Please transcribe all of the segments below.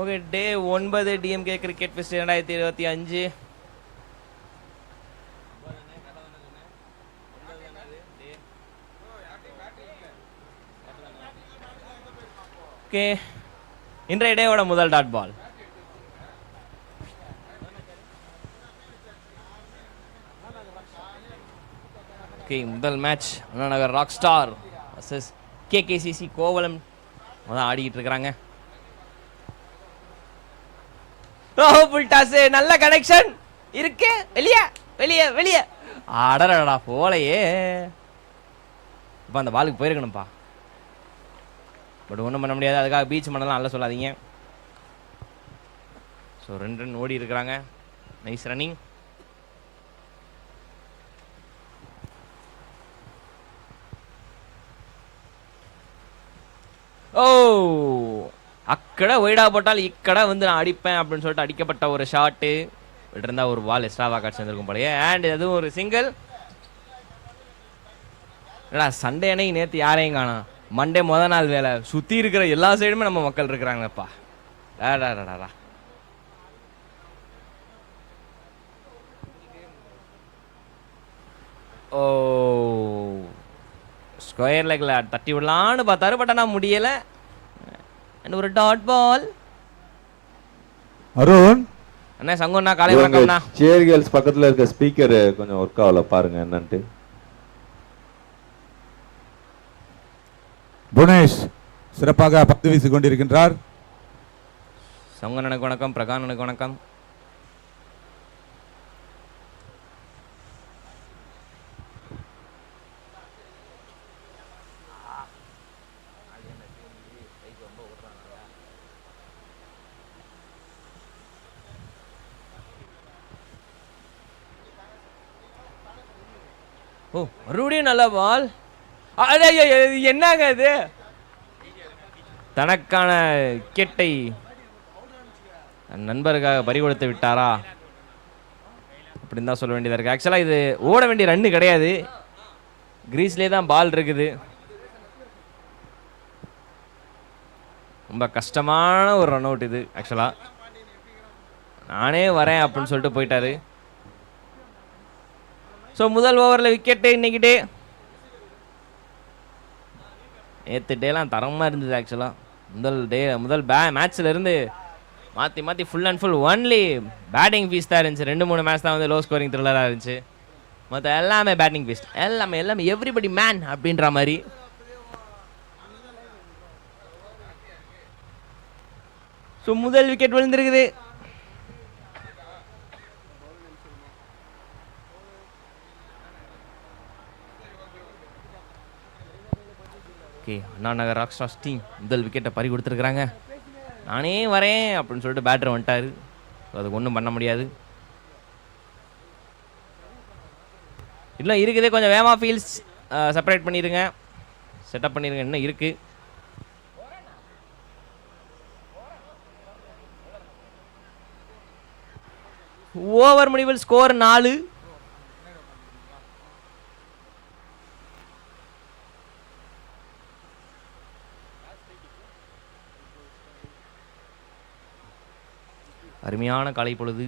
Okay, டே 9 DMK cricket fest 2025. Okay, இன்றைய டேவோட முதல் dot ball. Okay, முதல் match Anna Nagar rock star versus கேகேசிசி Kovalam அதான் ஆடிக்கிட்டு இருக்கிறாங்க. நல்ல கனெக்ஷன் இருக்கு. வெளியே வெளியே வெளியே அடடா போலையே. இப்போ அந்த பாலுக்கு போயிருக்கணும்ப்பா. பட் ஒன்றும் பண்ண முடியாது. அதுக்காக பீச் மண்ணெல்லாம் நல்லா சொல்லாதீங்க. ஸோ 2 ரன் ஓடி இருக்கிறாங்க. Nice running. ஓ, அக்கடை ஒய்டா போட்டால் இக்கடை வந்து நான் அடிப்பேன் அப்படின்னு சொல்லிட்டு அடிக்கப்பட்ட ஒரு ஷாட்டு. இருந்தா ஒரு பால் எக்ஸ்ட்ராவாக காட்சி வந்திருக்கும் போலயே. அண்ட் அதுவும் ஒரு சிங்கிள். சண்டே அன்னைக்கு நேற்று யாரையும் காணோம். மண்டே முதல் நாள் வேலை. சுற்றி இருக்கிற எல்லா சைடுமே நம்ம மக்கள் இருக்கிறாங்கப்பா. டாடா ஓ, ஸ்கொயர் லெக்ல தட்டி விடலான்னு பார்த்தாரு. பட் ஆனால் முடியலை. அண்ட் ஒரு டாட் பால். அருண் அண்ணா சங்கோண்ணா காலை வணக்கம்ண்ணா. சேர் கேர்ள்ஸ் பக்கத்துல இருக்க ஸ்பீக்கர் கொஞ்சம் ஒர்க் ஆகல, பாருங்க என்னன்ட்டு. புனேஷ் சிறப்பாக பந்து வீசிக் கொண்டிருக்கின்றார். சங்கோண்ணனுக்கு வணக்கம், பிரகானனுக்கு வணக்கம். ஓ, மறுபடியும் நல்ல பால். என்னங்க இது? தனக்கான விக்கெட்டை நண்பருக்காக பறி கொடுத்து விட்டாரா அப்படின்னு தான் சொல்ல வேண்டியதாக இருக்குது. ஆக்சுவலாக இது ஓட வேண்டிய ரன்னு கிடையாது. கிரீஸ்லேயே தான் பால் இருக்குது. ரொம்ப கஷ்டமான ஒரு ரன் அவுட் இது. ஆக்சுவலாக நானே வரேன் அப்படின்னு சொல்லிட்டு போயிட்டாரு. ஸோ முதல் ஓவரில் விக்கெட்டு இன்னைக்கு டே. நேற்று டேலாம் தரமாக இருந்தது. ஆக்சுவலாக முதல் மேட்ச்சில் இருந்து மாற்றி full and full only batting fees தான் இருந்துச்சு. 2-3 மேட்ச் தான் வந்து லோ ஸ்கோரிங் த்ரில்லராக இருந்துச்சு. மற்ற எல்லாமே பேட்டிங் ஃபீஸ்ட். எல்லாமே எவ்ரிபடி மேன் அப்படின்ற மாதிரி. ஸோ முதல் wicket விழுந்திருக்குது. Okay, Anna Nagar rock stars team முதல் விக்கெட்டை பறி கொடுத்துருக்குறாங்க. நானே வரேன் அப்படின்னு சொல்லிட்டு பேட்டர் வந்துட்டார். அதுக்கு ஒன்றும் பண்ண முடியாது. இன்னும் இருக்குது, கொஞ்சம் வேமா ஃபீல்ட்ஸ் செப்பரேட் பண்ணிடுங்க, செட்டப் பண்ணிடுங்க. இன்னும் இருக்கு. ஓவர் முடிவில் ஸ்கோர் 4. அருமையான காலை பொழுது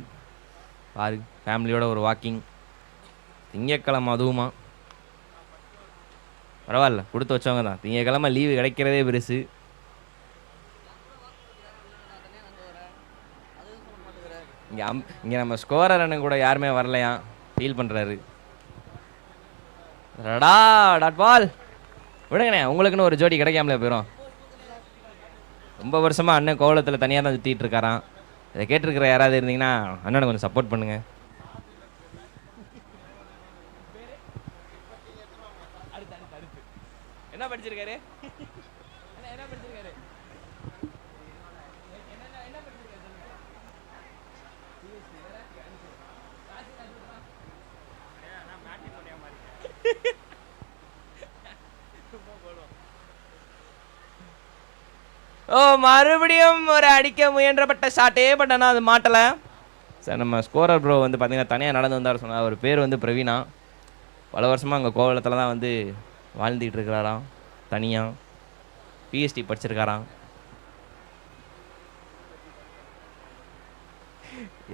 பாரு. ஃபேமிலியோட ஒரு வாக்கிங். திங்கக்கிழமை அதுவுமா பரவாயில்ல, கொடுத்து வச்சவங்க தான். திங்கக்கிழமை லீவு கிடைக்கிறதே பெருசு. இங்கே நம்ம ஸ்கோரர் அண்ணன் கூட யாருமே வரலையா, ஃபீல் பண்ணுறாரு. டாட் பால் விடுங்கண்ணே, உங்களுக்குன்னு ஒரு ஜோடி கிடைக்காமலே போயிடும். ரொம்ப வருஷமாக அண்ணன் கோவலத்தில் தனியாக தான் சுற்றிட்டு இருக்காராம். இதை கேட்டிருக்கிற யாராவது இருந்தீங்கன்னா அண்ணனுக்கு கொஞ்சம் சப்போர்ட் பண்ணுங்க. என்ன படிச்சிருக்காரு? ஓ, மறுபடியும் ஒரு அடிக்க முயன்றப்பட்ட ஷாட்டே. பட் ஆனால் அது மாட்டலை. சார் நம்ம ஸ்கோரர் ப்ரோ வந்து பார்த்தீங்கன்னா தனியாக நடந்து வந்தார் சொன்னார். அவர் பேர் வந்து பிரவீனா. பல வருஷமாக அங்கே கோவலத்தில் தான் வந்து வாழ்ந்துகிட்டு இருக்கிறாராம். தனியாக பிஎஸ்டி படிச்சிருக்காராம்.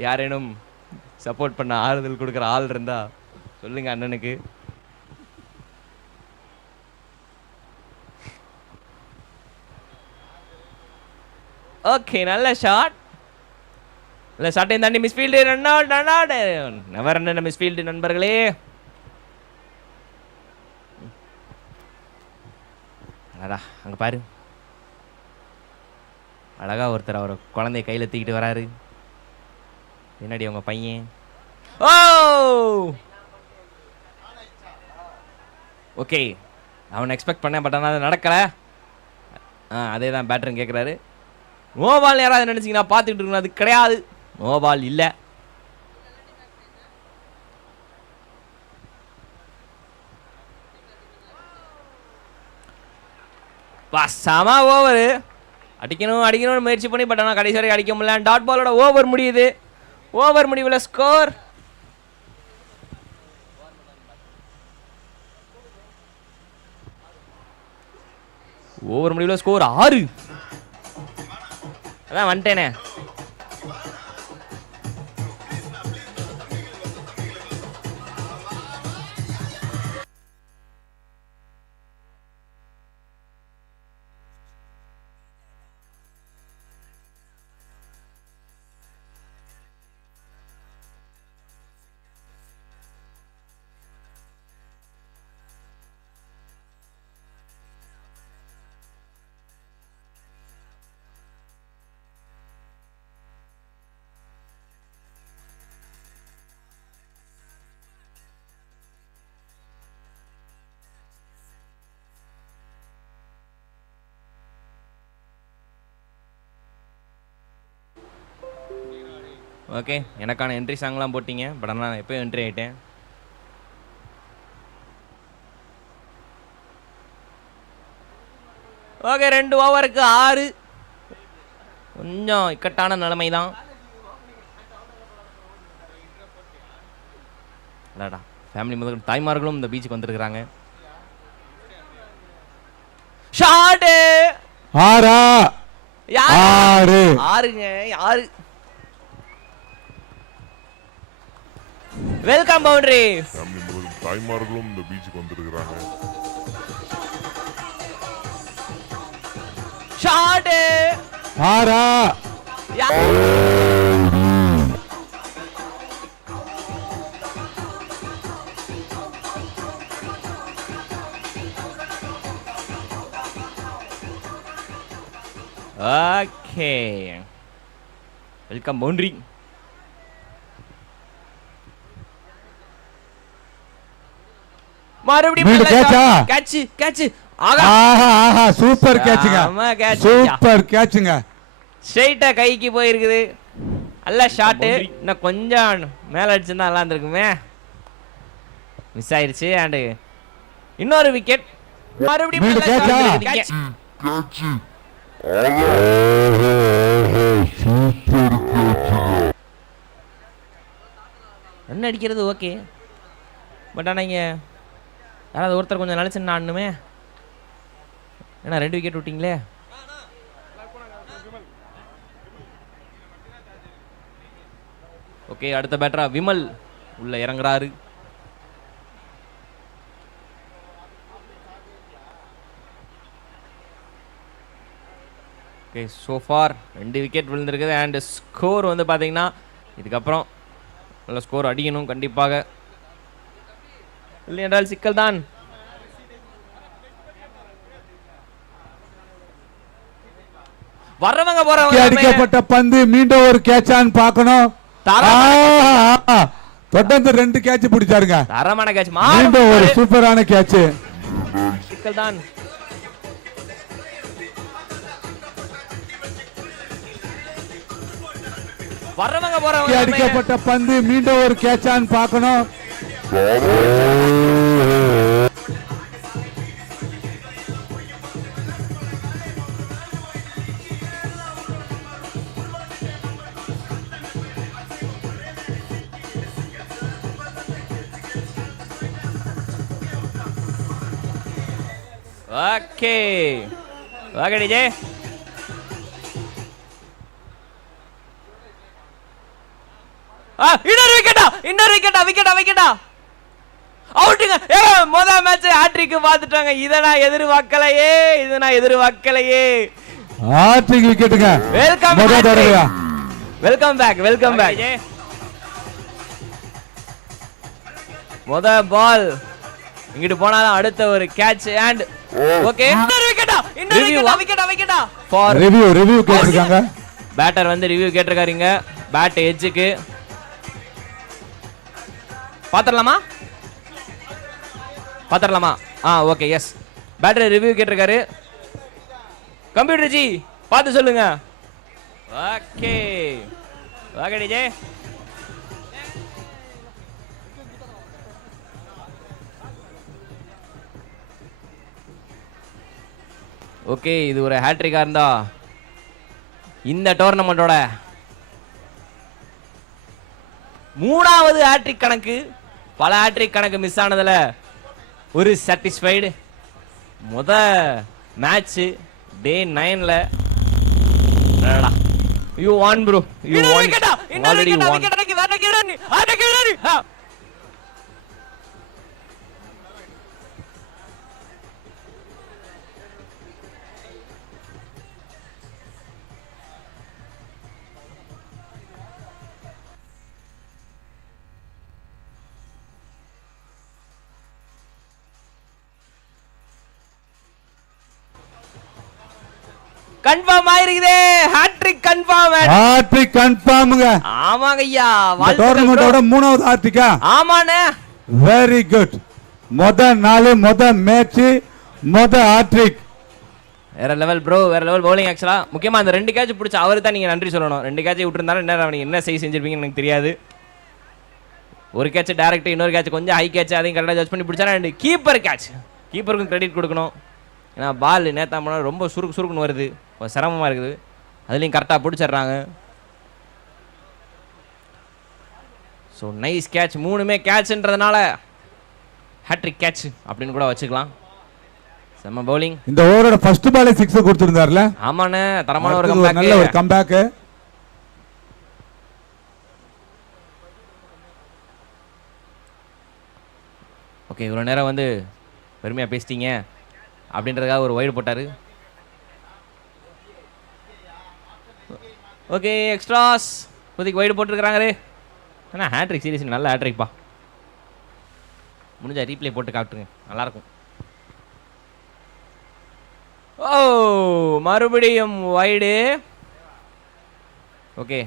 யாரேனும் சப்போர்ட் பண்ண ஆறுதல் கொடுக்குற ஆள் இருந்தா சொல்லுங்க அண்ணனுக்கு. ஓகே, நல்ல ஷாட். நல்ல ஷாட்டையும் தாண்டி misfield, run out, run out. Never run misfield நண்பர்களே. அடா அங்க பாரு, அழகா ஒருத்தர் அவர் குழந்தைய கையில தூக்கிட்டு வராரு. என்னடி உங்க பையன்? ஓ ஓகே, அவன் எக்ஸ்பெக்ட் பண்ணேன், பட் ஆனால் அது நடக்கல. அதே தான் பேட்டர்னு கேட்குறாரு. நோபால் யாராவது நினைச்சிங்கன்னா பார்த்துக்கிட்டு இருக்கணும், அது கிடையாது, நோபால் இல்லை. சம ஓவர், அடிக்கணும்னு முயற்சி பண்ணி, பட் ஆனால் கடைசி வரைக்கும் அடிக்க முடியல. டாட் பாலோட ஓவர் முடியுது. ஓவர் முடிவில் ஸ்கோர் ஓவர் முடிவில் ஸ்கோர் 6. அதான் வந்துட்டேனே. ஓகே, எனக்கான என்ட்ரி சாங்லாம் போட்டிங்க, பட் ஆனால் எப்போயும் என்ட்ரி ஆகிட்டேன். ஓகே, 2 ஓவருக்கு 6. கொஞ்சம் இக்கட்டான நிலைமை தான். அடாடா, ஃபேமிலி முதல் தாய்மார்களும் இந்த பீச்சுக்கு வந்திருக்கிறாங்க. ஷாட் 6. Welcome boundary. தாய்மார்களும் இந்த பீச்சுக்கு வந்திருக்கிறாங்க. ஷாட் 6. Okay, welcome boundary. மறுபடியும் கேட்ச். ஆஹா, சூப்பர் கேட்சுங்க, சூப்பர் கேட்சுங்க. ஸ்ட்ரைட்டா கைக்கு போயிருக்குது. நல்ல ஷாட். இன்னும் கொஞ்சம் மேல அடிச்சிருந்தா நல்லா இருந்திருக்குமே. மிஸ் ஆயிருச்சு. அண்ட் இன்னொரு விக்கெட். மறுபடியும் கேட்ச். ரன் அடிக்கிறது ஓகே, பட் ஆனால் இங்கே யாராவது ஒருத்தர் கொஞ்சம் நினச்சுன்னு ஆடணுமே. ஏன்னா 2 விக்கெட் விட்டீங்களே. ஓகே, அடுத்த பேட்டரா விமல் உள்ள இறங்குறாரு. ஓகே, சோஃபார் 2 விக்கெட் விழுந்திருக்குது. அண்ட் ஸ்கோர் வந்து பார்த்தீங்கன்னா இதுக்கப்புறம் நல்ல ஸ்கோர் அடிக்கணும் கண்டிப்பாக, இல்லை என்றால் சிக்கல் தான். வர்றவங்க போறவங்க அடிக்கப்பட்ட பந்து மீண்டும் ஒரு கேட்சான்னு பார்க்கணும். தொடர்ந்து 2 கேட்ச் பிடிச்சாருங்க. தரமான கேட்ச், மீண்டும் ஒரு சூப்பரான கேட்ச். சிக்கல் தான். வர்றவங்க போறவங்க அடிக்கப்பட்ட பந்து மீண்டும் ஒரு கேட்சான்னு பார்க்கணும். Okay, okay DJ. 2 இன்னொரு விக்கெட்டா அவுட்டுங்க. முதல் மேட்ச் ஹாட்ரிக் பார்த்துட்டாங்க. இதை நான் எதிர்பார்க்கலையே. ஹாட்ரிக் விக்கெட்டுங்க. Welcome back. முத பால் இங்கிட்டு போனாலும் அடுத்த ஒரு கேட்ச் அண்ட் ஓகே. இன்னொரு விக்கெட்டா ஃபார் ரிவ்யூ கேட்டிருக்காங்க. பேட்டர் வந்து ரிவ்யூ கேட்டிருக்காருங்க. பேட் எட்ஜுக்கு பாத்திரலாமா? Okay yes. பேட்டர் ரிவ்யூ கேட்டிருக்காரு. கம்ப்யூட்டர் ஜி பார்த்து சொல்லுங்க. Okay DJ. ஓகே, இது ஒரு ஹேட்ரிக்கா இருந்தா இந்த டோர்னமெண்டோட 3வது ஹேட்ரிக் கணக்கு. பல ஹேட்ரிக் கணக்கு மிஸ் ஆனதுல ஒரு சாட்டிஸ்ஃபைடு. முத மேட்ச் டே 9ல you won bro, you won already won. Confirm ஆயிருக்குதே. ஹாட்ரிக் கன்ஃபார்ம்ங்க. ஆமாங்க ஐயா. டோர்னமெண்டோட 3வது ஹாட்ரிக்கா? ஆமாண்ணே. Very good. நாள் மேட்ச் ஹாட்ரிக். வேற லெவல் ப்ரோ, வேற லெவல் பவுலிங். ஆக்சுவலா முக்கியமா அந்த 2 கேட்ச் பிடிச்ச அவரு தான் நீங்க நன்றி சொல்லணும். 2 கேட்ச் விட்டுருந்தாலும் என்ன செஞ்சிருப்பீங்கன்னு எனக்கு தெரியாது. ஒரு கேட்ச் டைரக்ட், இன்னொரு கேட்ச் கொஞ்சம் ஹை கேட்ச், அதையும் கரெக்டாக ஜட்ஜ் பண்ணி பிடிச்சா. அண்ட் கீப்பருக்கும் கிரெடிட் கொடுக்கணும். ஏன்னா பால் நேத்தாம ரொம்ப சுருக்குன்னு வருது, கொஞ்சம் சிரமமாக இருக்குது. அதுலேயும் கரெக்டாக பிடிச்சிடுறாங்க. So nice catch. 3மே கேட்ச்ன்றதுனால ஹேட்ரிக் கேட்ச் அப்படின்னு கூட வச்சுக்கலாம். செம்ம பவுலிங். இந்த ஓவரோட ஃபர்ஸ்ட் பாலே 6 கொடுத்திருந்தார்ல. ஆமாண்ணே, தரமான ஒரு நல்ல ஒரு கம்பேக். ஓகே, இவ்வளோ நேரம் வந்து பெருமையாக பேசிட்டீங்க அப்படின்றதுக்காக ஒரு வைடு போட்டார். ஓகே, எக்ஸ்ட்ராஸ் இப்போதைக்கு வைடு போட்டுருக்குறாங்களே. ஆனால் ஹேட்ரிக் சீரியஸ் நல்ல ஹேட்ரிக்ப்பா. முடிஞ்சா ரீப்ளே போட்டு காட்டுங்க, நல்லாயிருக்கும். ஓ, மறுபடியும் வைடு. ஓகே,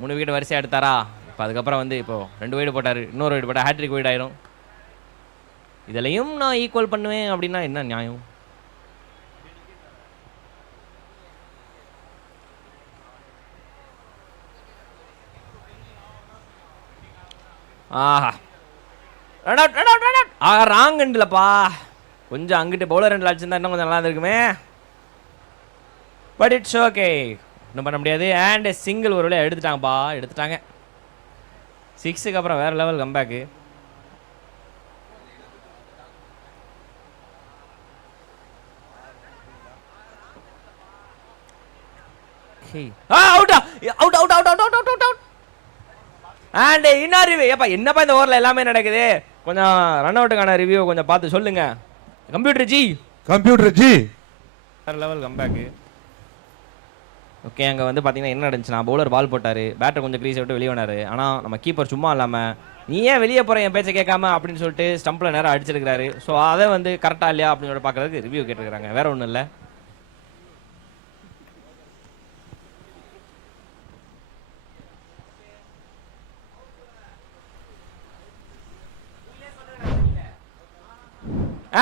3 விக்கெட் வரிசையாக எடுத்தாரா. இப்போ அதுக்கப்புறம் வந்து இப்போ 2 வைடு போட்டார். இன்னொரு வைடு போட்டால் ஹேட்ரிக் வைடு ஆயிரும். இதுலையும் நான் ஈக்குவல் பண்ணுவேன் அப்படின்னா என்ன நியாயம்? ஆஹா, ராங் ஹேண்ட்லப்பா. கொஞ்சம் அங்கிட்டு பவுலர் ஹேண்டில் அடிச்சிருந்தா இன்னும் கொஞ்சம் நல்லா இருக்குமே. பட் இட்ஸ் ஓகே, இன்னும் பண்ண முடியாது. அண்ட் சிங்கிள் ஒரு வேலையை எடுத்துட்டாங்க. 6க்கு அப்புறம் வேற லெவல் கம்பேக்கு. அண்ட் இன்னொரு ரிவ்யூ. ஏப்பா என்னப்பா இந்த ஓவரில் எல்லாமே நடக்குது, கொஞ்சம் ரன் அவுட்டுக்கான ரிவ்யூ கொஞ்சம் பார்த்து சொல்லுங்க. கம்ப்யூட்டர் ஜி வேற லெவல் கம்பேக்கு. ஓகே, அங்கே வந்து பார்த்தீங்கன்னா என்ன நடந்துச்சுன்னா, பவுலர் பால் போட்டார், பேட்டர் கொஞ்சம் க்ரீஸை விட்டு வெளியே வந்தார். ஆனால் நம்ம கீப்பர் சும்மா இல்லாமல் நீ ஏன் வெளியே போகிற என் பேச்சை கேட்காம அப்படின்னு சொல்லிட்டு ஸ்டம்பில் நேரம் அடிச்சிருக்கிறாரு. ஸோ அதை வந்து கரெக்டாக இல்லையா அப்படின்னு சொல்லிட்டு பார்க்கறதுக்கு ரிவ்யூ கேட்டிருக்கிறாங்க. வேற ஒன்றும் இல்லை.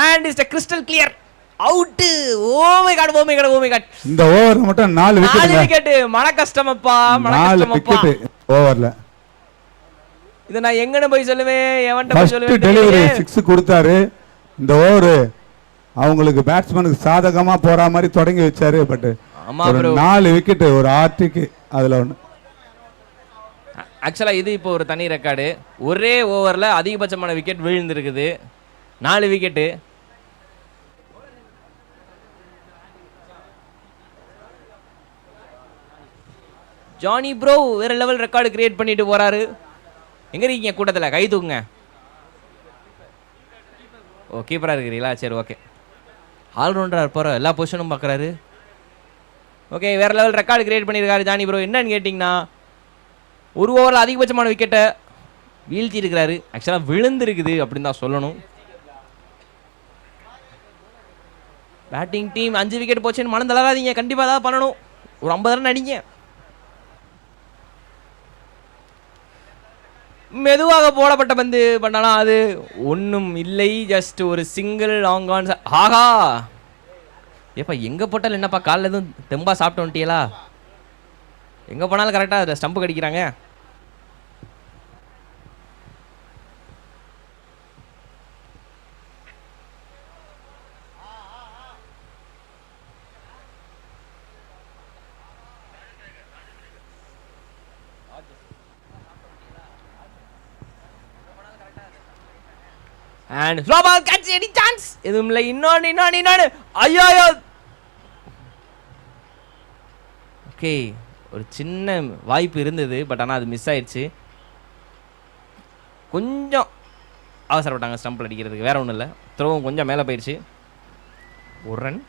And it's a crystal clear out. Oh my god. இந்த ஓவர் மட்டும் 4 விக்கெட். மன கஷ்டமப்பா. 4 விக்கெட் ஓவர்ல. இத நான் எங்கன போய் சொல்லுவேன், எவன்ட்ட போய் சொல்லுவேன். ஃபர்ஸ்ட் டெலிவரி 6 கொடுத்தாரு. இந்த ஓவர் அவங்களுக்கு பேட்ஸ்மேனுக்கு சாதகமா போற மாதிரி தொடங்கி வச்சாரு. பட் ஆமா ப்ரோ, 4 விக்கெட் ஒரு ஆர்டிக்கு அதுல ஒன்னு. ஆக்சுவலா இது இப்போ ஒரு தனி ரெக்கார்டு. ஒரே ஓவர்ல அதிகபட்சமான விக்கெட் விழுந்திருக்குது. 4 விக்கெட்டு. ஜானி ப்ரோ வேற லெவல் ரெக்கார்டு கிரியேட் பண்ணிட்டு போறாரு. எங்க இருக்கீங்க கூட்டத்தில்? கை தூக்குங்க. ஓ கீப்பராக இருக்கிறீங்களா? சரி ஓகே. ஆல்ரவுண்டராக இருப்பார், எல்லா பொசிஷனும் பார்க்குறாரு. ஓகே வேற லெவல் ரெக்கார்டு கிரியேட் பண்ணியிருக்காரு ஜானி ப்ரோ. என்னன்னு கேட்டிங்கன்னா ஒரு ஓவரில் அதிகபட்சமான விக்கெட்டை வீழ்த்தி இருக்கிறாரு. ஆக்சுவலாக விழுந்திருக்குது அப்படின்னு தான் சொல்லணும். பேட்டிங் டீம் 5 விக்கெட் போச்சுன்னு மனம் தளராதீங்க, கண்டிப்பாக தான் பண்ணணும். ஒரு 50 ரன் அடிங்க. மெதுவாக போடப்பட்ட பந்து பண்ணலாம், அது ஒன்றும் இல்லை. ஜஸ்ட் ஒரு சிங்கிள் லாங் ஆன். ஆஹா ஏப்பா எங்கே போட்டாலும் என்னப்பா காலில் எதுவும் தெம்பா சாப்பிட்டு வந்துட்டியலா? எங்கே போனாலும் கரெக்டாக அதில் ஸ்டம்பு கடிக்கிறாங்க. And slow ball catch, any chance? எதுவும் இல்லை. இன்னொன்று ஐயோ. ஓகே ஒரு சின்ன வாய்ப்பு இருந்தது, பட் ஆனால் அது மிஸ் ஆயிடுச்சு. கொஞ்சம் அவசரப்பட்டாங்க ஸ்டம்பில் அடிக்கிறதுக்கு, வேற ஒன்றும் இல்லை. த்ரோவும் கொஞ்சம் மேலே போயிடுச்சு. ஒரு ரன்.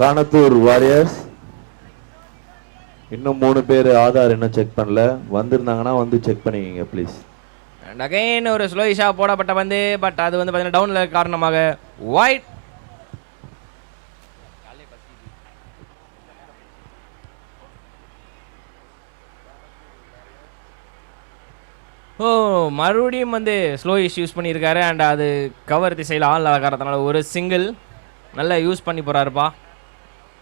கானத்தூர் வாரியர்ஸ் இன்னும் 3 பேர் ஆதார் இன்னும் செக் பண்ணல, வந்திருந்தாங்கன்னா வந்து செக் பண்ணிக்கங்க ப்ளீஸ். அண்ட் அகைன் ஒரு ஸ்லோயிஷா போடப்பட்ட பந்து, பட் அது வந்து பார்த்தீங்கன்னா டவுனில் காரணமாக ஒயிட். ஓ மறுபடியும் வந்து ஸ்லோயிஷ் யூஸ் பண்ணியிருக்காரு. அண்ட் அது கவர் திசையில் ஆள் ஆகாரத்தினால ஒரு சிங்கிள். நல்லா யூஸ் பண்ணி போகிறாருப்பா.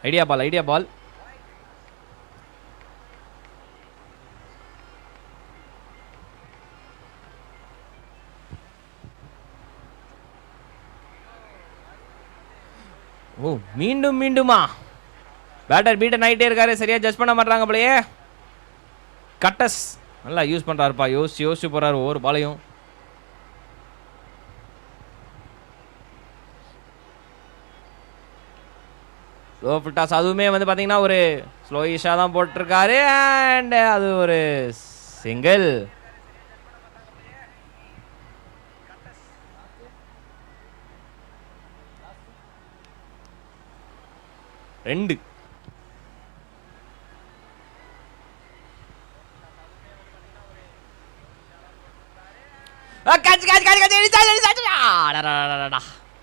ஐடியா பால். ஓ மீண்டுமா பேட்டர் பீட்டன் ஆகிட்டே இருக்காரு. சரியா ஜட்ஜ் பண்ண மாட்டாங்க போலயே. கட்டஸ் நல்லா யூஸ் பண்ணுறாருப்பா. யோசிச்சு போகிறாரு ஒவ்வொரு பாலையும். ஸ்லோ ஃபிட்டாஸ் அதுவுமே வந்து பார்த்தீங்கன்னா ஒரு ஸ்லோயிஷாக தான் போட்டிருக்காரு. அண்ட் அது ஒரு சிங்கிள். ரெண்டு.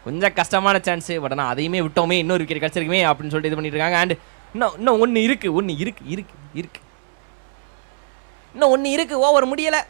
கொஞ்சம் கஷ்டமான சான்ஸ், பட் ஆனால் அதையுமே விட்டோமே, இன்னொரு விக்கெட் கிடச்சிருக்குமே அப்படின்னு சொல்லிட்டு இது பண்ணிட்டு இருக்காங்க. அண்ட் இன்னும் ஒன்று இருக்கு. இன்னும் ஒன்று இருக்கு. ஓவர் முடியலை.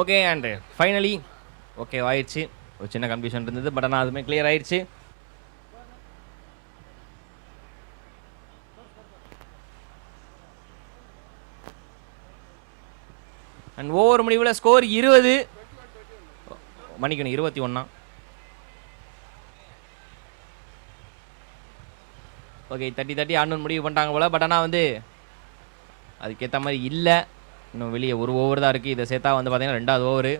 ஓகே அண்டு ஃபைனலி ஓகே ஆயிடுச்சு. ஒரு சின்ன கன்ஃபியூஷன் இருந்தது, பட் ஆனால் அதுவுமே கிளியர் ஆயிடுச்சு. அண்ட் ஓவர் முடிவில் ஸ்கோர் 20 மணிக்கணும் 21. ஓகே தட்டி ஆடணும்னு முடிவு பண்ணிட்டாங்க போல, பட் ஆனால் வந்து அதுக்கேற்ற மாதிரி இல்லை. இன்னும் வெளியே ஒரு ஓவர் தான் இருக்குது. இதை சேர்த்தா வந்து பார்த்தீங்கன்னா 2வது ஓவரு.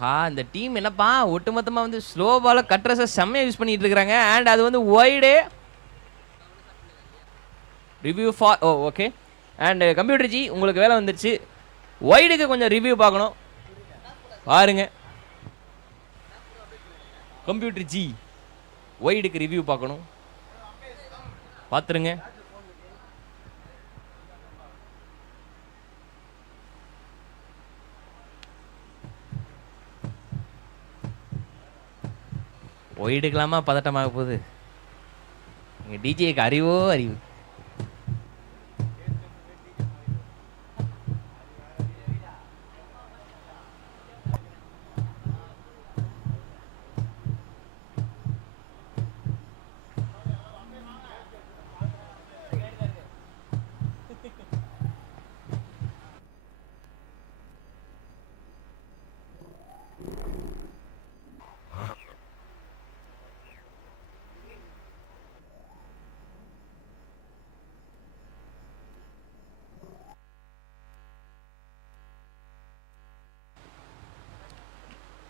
ஆஹா இந்த டீம் என்னப்பா ஒட்டுமொத்தமாக வந்து ஸ்லோ பாலை கட்ரஸை செம்மையாக யூஸ் பண்ணிட்டு இருக்கிறாங்க. அண்ட் அது வந்து wide review for okay. And computer G உங்களுக்கு வேலை வந்துருச்சு. ஒய்டுக்கு கொஞ்சம் ரிவ்யூ பார்க்கணும் பாருங்க. கம்ப்யூட்டர் ஜி ஒய்டுக்கு ரிவ்யூ பார்க்கணும் பார்த்துருங்க. ஒய்டுக்கலாமா பதட்டமாக போகுது. எங்கள் டிஜேக்கு அறிவோ அறிவு.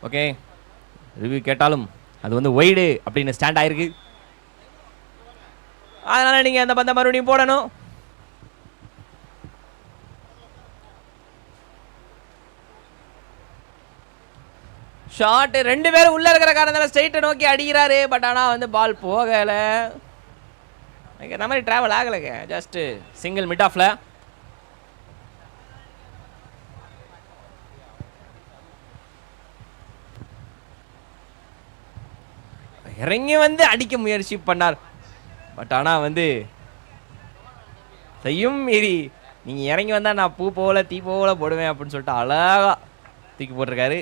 ஓகே ரிவ்யூ கேட்டாலும் அது வந்து ஒய்டு அப்படின்னு ஸ்டாண்ட் ஆயிருக்கு. அதனால நீங்க அந்த பந்தை மறுபடியும் போடணும். ஷாட் 2 பேரும் உள்ள இருக்கிற காரணத்தால ஸ்ட்ரைட்டை நோக்கி அடிக்கிறாரு. பட் ஆனால் வந்து பால் போகல. இந்த மாதிரி டிராவல் ஆகலைங்க. ஜஸ்ட் சிங்கிள் மிட் ஆஃப்ல. இறங்கி வந்து அடிக்க முயற்சி பண்ணார். பட் ஆனால் வந்து செய்யும் மீறி நீங்கள் இறங்கி வந்தால் நான் பூ போகல தீ போகல போடுவேன் அப்படின்னு சொல்லிட்டு அழகா தூக்கி போட்டிருக்காரு.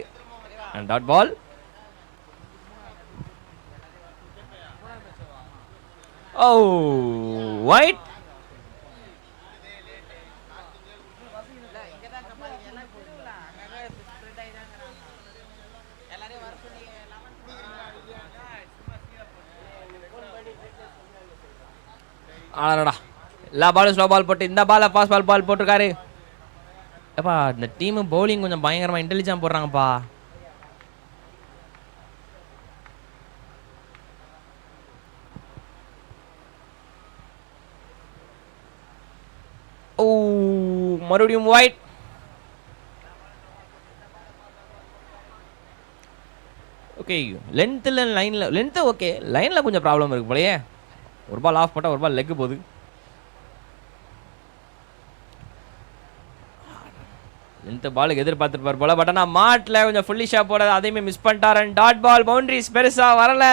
And dot ball. Oh white. ஆடா எல்லா பாலும் ஸ்லோ பால் போட்டு இந்த பாலை ஃபாஸ்ட் பால் போட்டிருக்காரு. ஏப்பா இந்த டீமு பவுலிங் கொஞ்சம் பயங்கரமாக இன்டெலிஜென்ட் போடுறாங்கப்பா. ஓ மறுபடியும் ஒயிட். ஓகே லென்த்தில் லைனில் லென்த்து ஓகே லைனில் கொஞ்சம் ப்ராப்ளம் இருக்கு போலயே. ஒரு பால் ஆஃப் போட்டால் ஒரு பால் லெக் போகுது. லென்த்து பாலுக்கு எதிர்பார்த்துருப்பார் போல. பட் ஆனால் மாட்டில் கொஞ்சம் ஃபுல்லிஷாக போட அதையுமே மிஸ் பண்ணிட்டார். And dot ball. பவுண்டரிஸ் பெருசாக வரல.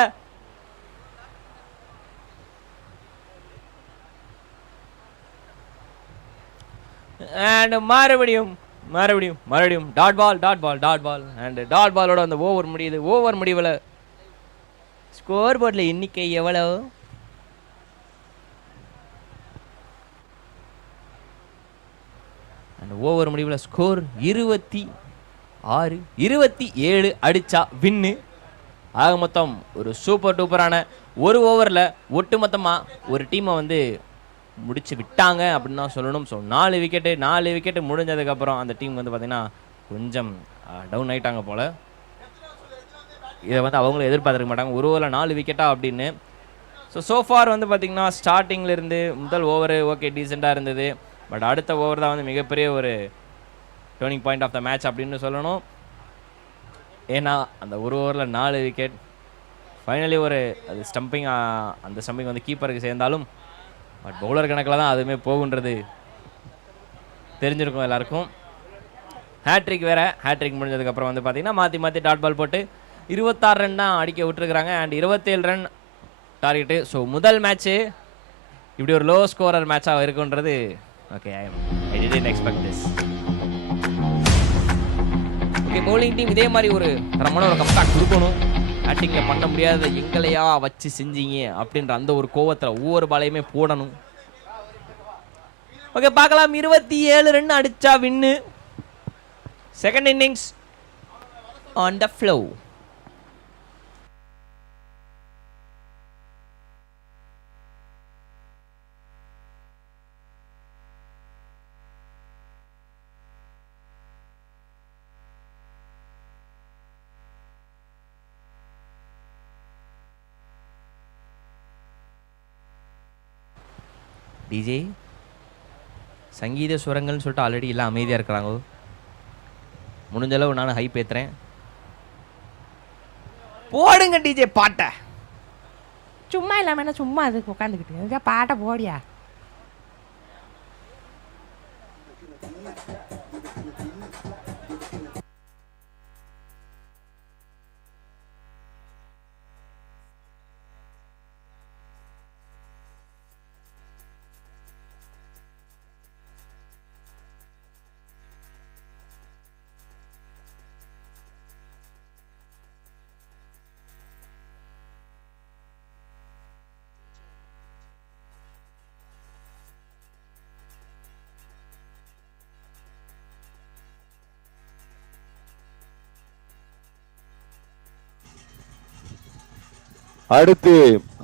அண்ட் மறுபடியும் டாட் பால். அண்ட் டாட் பாலோட அந்த ஓவர் முடியுது. ஓவர் முடிவில் ஸ்கோர் போர்டில் எண்ணிக்கை எவ்வளோ? அண்ட் ஓவர் முடிவில் ஸ்கோர் 26-27 அடிச்சா வின்னு. ஆக மொத்தம் ஒரு சூப்பர் டூப்பரான ஒரு ஓவரில் ஒட்டு மொத்தமாக ஒரு டீமை வந்து முடிச்சு விட்டாங்க அப்படின்னு தான் சொல்லணும். ஸோ 4 விக்கெட்டு முடிஞ்சதுக்கப்புறம் அந்த டீம் வந்து பார்த்திங்கன்னா கொஞ்சம் டவுன் ஆகிட்டாங்க போல். இதை வந்து அவங்களும் எதிர்பார்த்துருக்க மாட்டாங்க ஒரு ஓவரில் 4 விக்கெட்டா அப்படின்னு. ஸோஃபார் வந்து பார்த்திங்கன்னா ஸ்டார்டிங்லேருந்து முதல் ஓவர் ஓகே டீசெண்டாக இருந்தது. பட் அடுத்த ஓவர் தான் வந்து மிகப்பெரிய ஒரு turning point of the match அப்படின்னு சொல்லணும். ஏன்னா அந்த ஒரு ஓவரில் 4 விக்கெட் ஃபைனலி ஒரு அது ஸ்டம்பிங் அந்த ஸ்டம்பிங் வந்து கீப்பருக்கு சேர்ந்தாலும் பட் பவுலர் கணக்கில் தான் அதுவுமே போகுன்றது தெரிஞ்சிருக்கும் எல்லாருக்கும். ஹேட்ரிக் வேறு. ஹேட்ரிக் முடிஞ்சதுக்கப்புறம் வந்து பார்த்திங்கன்னா மாற்றி டாட் பால் போட்டு 26 ரன் தான் அடிக்க விட்டுருக்குறாங்க. And 27 run target. ஸோ முதல் மேட்ச்சு இப்படி ஒரு லோ ஸ்கோரர் மேட்சாக இருக்குன்றது okay I didn't expect this. Okay bowling team இதே மாதிரி ஒரு தரமான ஒரு கம்பேக் கொடுக்கணும். பேட்டிங்கில் பண்ண முடியாத எங்களையா வச்சு செஞ்சீங்க அப்படின்ற அந்த ஒரு கோவத்தில் ஒவ்வொரு பாலையுமே போடணும். ஓகே பார்க்கலாம். 27 ரன் அடிச்சா win. Second innings on the flow. DJ சங்கீத சுரங்கள்னு சொல்லிட்டு ஆல்ரெடி எல்லாம் அமைதியாக இருக்கிறாங்க. முடிஞ்ச அளவு நானும் ஹைப் ஏற்றுறேன். போடுங்க டிஜே பாட்டை. சும்மா இல்லாம என்ன சும்மா அதுக்கு உட்காந்துக்கிட்டு பாட்டை போடியா. அடுத்து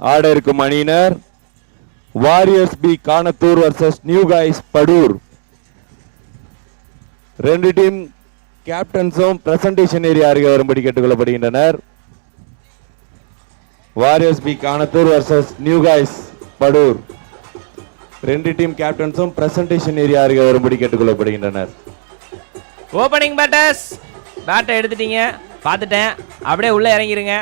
ஆட இருக்கும் அணியினர் Warriors B Kanathur versus New Guys Padur. ரெண்டு டீம் கேப்டன்ஸும் பிரசன்டேஷன் ஏரியா அருகே வரும்படி கேட்டுக்கொள்ளப்படுகின்றனர். Warriors B Kanathur versus New Guys Padur. ரெண்டு டீம் கேப்டன்ஸும் பிரசன்டேஷன் ஏரியா அருகே வரும்படி கேட்டுக்கொள்ளப்படுகின்றனர். ஓப்பனிங் பேட்டர்ஸ் பேட்டை எடுத்துட்டீங்க, பார்த்துட்டேன். அப்படியே உள்ளே இறங்கிருங்க.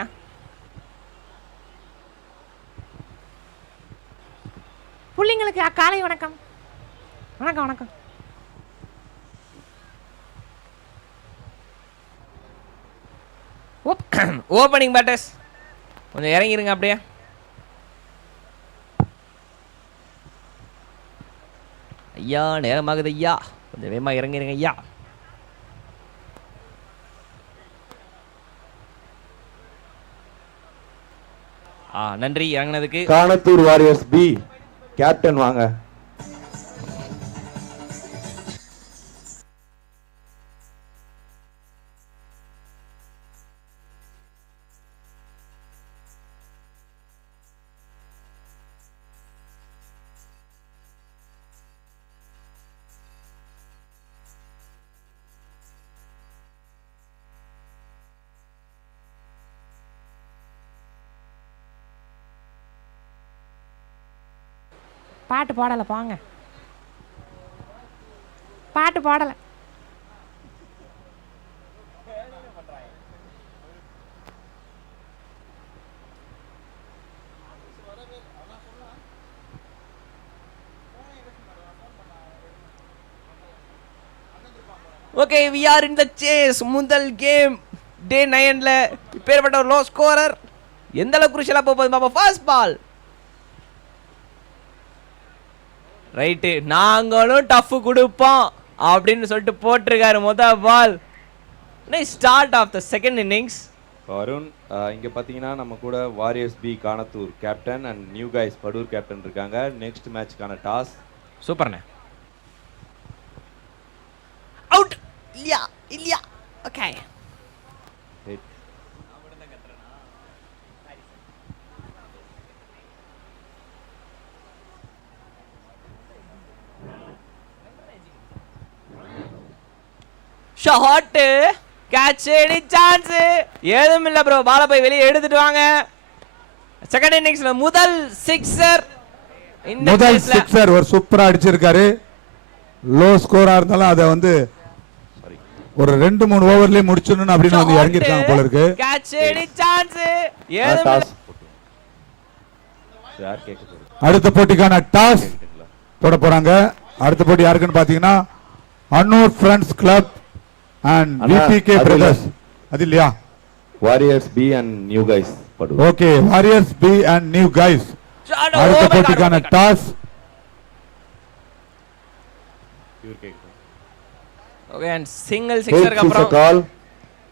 பிள்ளைங்களுக்கு காலை வணக்கம். வணக்கம் வணக்கம். ஓப்பனிங் பேட்டர்ஸ் கொஞ்சம் இறங்கிருங்க. அப்படியே ஐயா நேரமாகுது ஐயா, கொஞ்சம் வேகமாக இறங்கிருங்க ஐயா. நன்றி இறங்கினதுக்கு. கானத்தூர் வாரியர்ஸ் பி கேப்டன் வாங்க. பாட்டு பாடலை போங்க. பாட்டு பாடலை. Okay, we are in the chase. முதல் கேம் டே 9ல இப்பேற்பட்ட ஒரு லோ ஸ்கோரர் எந்த அளவுக்கு குருஷலா போகுது பாப்பா. ஃபர்ஸ்ட் பால் ரைட்டு, நாங்களும் டஃப் கொடுப்போம் அப்படின்னு சொல்லிட்டு போட்டிருக்காரு முதல் பால். Start of the second innings. Arun, இங்க பாத்தீங்கன்னா நம்ம கூட Warriors B Kanathur captain and New Guys Padur captain இருக்காங்க. நெக்ஸ்ட் மேட்ச்க்கான டாஸ். சூப்பர்ண்ணே. அவுட் இல்லையா? இல்லையா? ஓகே. ஷாட் கேட்ச் எடி சான்ஸ் ஏதும் இல்ல ப்ரோ. பால போய் வெளியே எடுத்துட்டு வாங்க. செகண்ட் இன்னிங்ஸ்ல முதல் சிக்ஸர். முதல் சிக்ஸர் ஒரு சூப்பரா அடிச்சிருக்காரு. லோ ஸ்கோரா இருந்தாலும் அதை வந்து ஒரு 2-3 ஓவர்லயே முடிச்சிடணும் அப்படின்னு வந்து இறங்கி இருக்காங்க போல இருக்கு. கேட்ச் எடி சான்ஸ் ஏதும் இல்ல. அடுத்த போட்டிக்கான டாஸ் போட போறாங்க. அடுத்த போட்டி யாருக்குன்னு பாத்தீங்கன்னா Annur friends club and VPK brothers. அது இல்லையா? Warriors B and New Guys Padur. Okay, Warriors B and New Guys. அடுத்த போட்டிக்கான டாஸ். Okay, and single sixer க்கு அப்புறம் கால்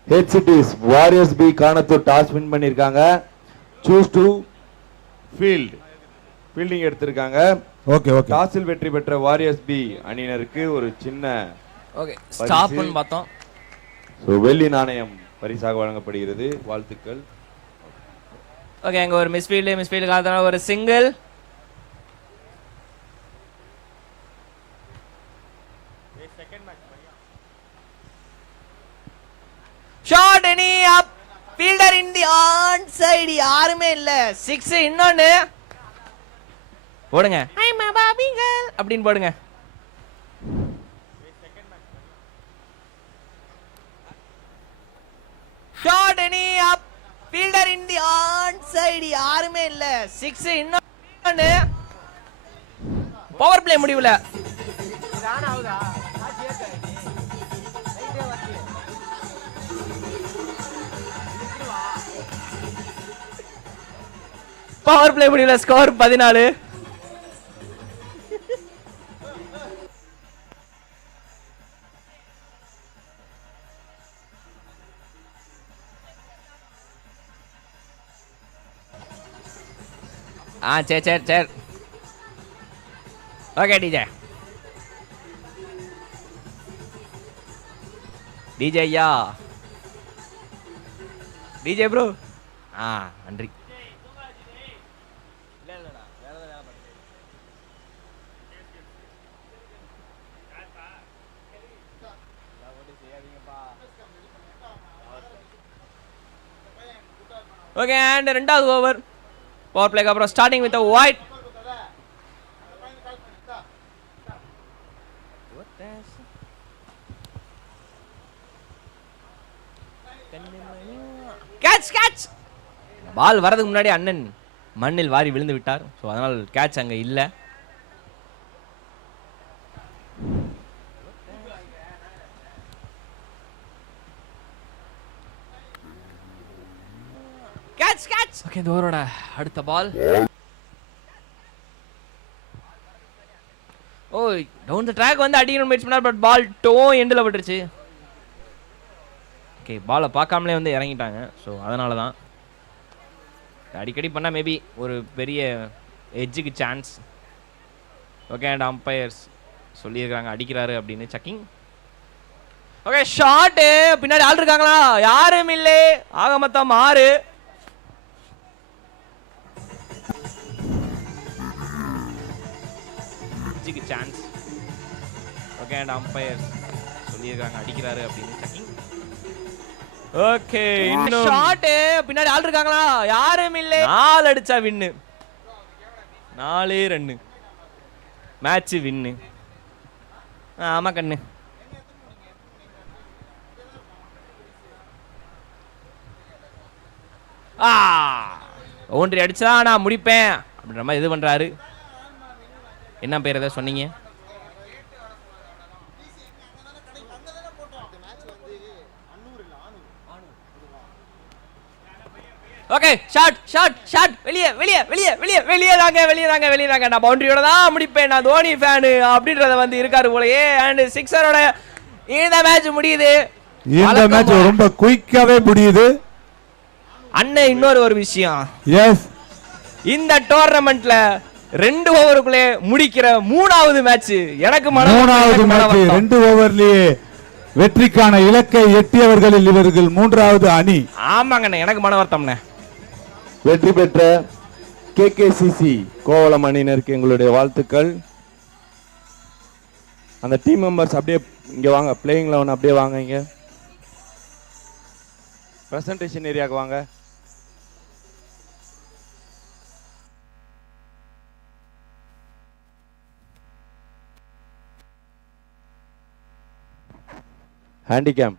ஹெட் சிட்டிஸ் Warriors B Kanathur toss win பண்ணிருக்காங்க. choose to field ஃபீல்டிங் எடுத்திருக்காங்க. Okay okay. டாஸில் வெற்றி பெற்ற Warriors B அணியினருக்கு ஒரு சின்ன ஸ்டாப்னு பார்த்தோம். வெள்ளி நாணயம் பரிசாக வழங்கப்படுகிறது. வாழ்த்துக்கள். ஓகே, அங்க ஒரு மிஸ்ஃபீல்டு காரணமா ஒரு single. Shot any up fielder in the on side யாருமே இல்ல. 6 இன்னொன்னு போடுங்க I'm a Barbie girl அப்படின்னு போடுங்க. Shot any up fielder in the on side யாருமே இல்ல. 6 இன்னொன்னு பவர் பிளே முடிவுல பவர் பிளே முடியல. ஸ்கோர் 14. சரி ஓகே டிஜே ஐயா டிஜே ப்ரோ நன்றி. ஓகே அண்ட் ரெண்டாவது ஓவர் பவர் பிளேக்கு அப்புறம் starting with white. Catch ball வரதுக்கு முன்னாடி அண்ணன் மண்ணில் வாரி விழுந்து விட்டார். ஸோ அதனால் கேட்ச் அங்கே இல்லை. கேட்ச் ஓகே இந்த ஓவரோட அடுத்த பால். ஓ டவுன் தி ட்ராக் வந்து அடிக்கணும் முயற்சி பண்ணார். பட் பால் எண்டில் விட்டுருச்சு. ஓகே பாலை பார்க்காமலே வந்து இறங்கிட்டாங்க. ஸோ அதனால தான் அடிக்கடி பண்ணால் மேபி ஒரு பெரிய எட்ஜுக்கு சான்ஸ். ஓகே அண்ட் அம்பையர்ஸ் சொல்லியிருக்காங்க அடிக்கிறாரு அப்படின்னு. செக்கிங். ஓகே ஷாட்டு பின்னாடி ஆள் இருக்காங்களா? யாரும் இல்லை. ஆக மொத்தம் 6. எட்ஜுக்கு சான்ஸ். ஓகே அண்ட் அம்பையர்ஸ் சொல்லியிருக்காங்க அடிக்கிறாரு அப்படின்னு. செக்கிங். ஓகே இன்னும் ஷாட் பின்னாடி ஆள் இருக்காங்களா? யாரும் இல்லை. 4 அடிச்சா வின்னு. 4 ரன் மேட்ச் வின்னு. ஆமா கண்ணு. ஒன்றரை அடிச்சா நான் முடிப்பேன் அப்படின்ற மாதிரி இது பண்றாரு. என்ன பேர் எதை சொன்னீங்க? ஓகே ஷாட் வெளியே தாங்க நான் பவுண்டரியோட தான் முடிப்பேன். நான் தோனி ஃபேனு அப்படின்றத வந்து இருக்காரு போலயே. அண்ட் சிக்ஸரோட இந்த மேட்ச் முடியுது. இந்த மேட்ச் ரொம்ப குயிக்காவே முடியுது. அண்ணன் இன்னொரு ஒரு விஷயம். எஸ் இந்த டோர்னமெண்ட்ல 2 ஓவருக்குள்ளே முடிக்கிற 3வது மேட்ச் எனக்கு 3வது மேட்ச் 2 ஓவர்லயே வெற்றிக்கான இலக்கை எட்டியவர்களில் இவர்கள் 3வது அணி. ஆமாங்கண்ணே எனக்கு மன வருத்தம்ண்ணே. வெற்றி பெற்ற கேகேசிசி கோவளம் அணியினருக்கு எங்களுடைய வாழ்த்துக்கள். அந்த டீம் மெம்பர்ஸ் அப்படியே இங்க வாங்க. பிளேயிங் 11 அப்படியே வாங்க. இங்க பிரசன்டேஷன் ஏரியாவுக்கு வாங்க. ஹேண்டிகேம்